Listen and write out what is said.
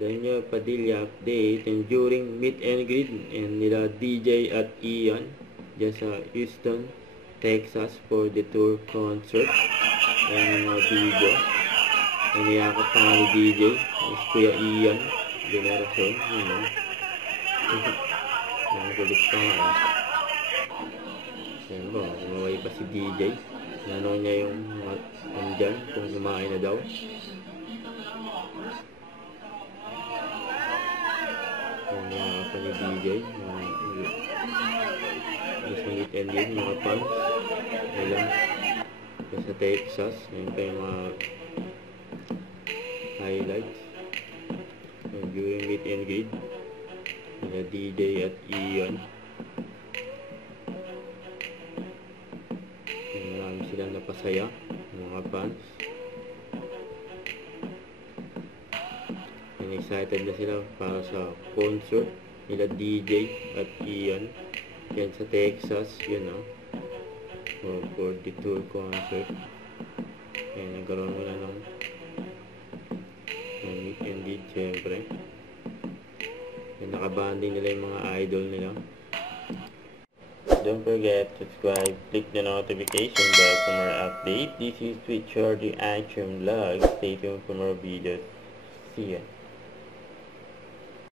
Daniel Padilla update and during meet and greet and nila DJ at Ian dyan sa Houston, Texas for the tour concert and mga video. Naniyakap pa nga ni DJ is Kuya Ian Generacion, you know. Nanggulit pa nga yan ba, umaway pa si DJ. Nanong niya yung nandyan kung kumain na daw. Naniyakap pa ni DJ isang and yun, mga fans ilang sa Texas. Ngayon pa yung mga highlights during meet and greet nila DJ at Ian. Marami silang napasaya mga fans, and excited na sila para sa concert nila DJ at Ian yan sa Texas, you know, for the tour concert. And nagkaroon mo na ng meet and greet syempre. And nakabanding nila yung mga idol nila. Don't forget to subscribe, click the notification bell for more updates. This is Twitch or the Action Vlog. Stay tuned for more videos. See ya.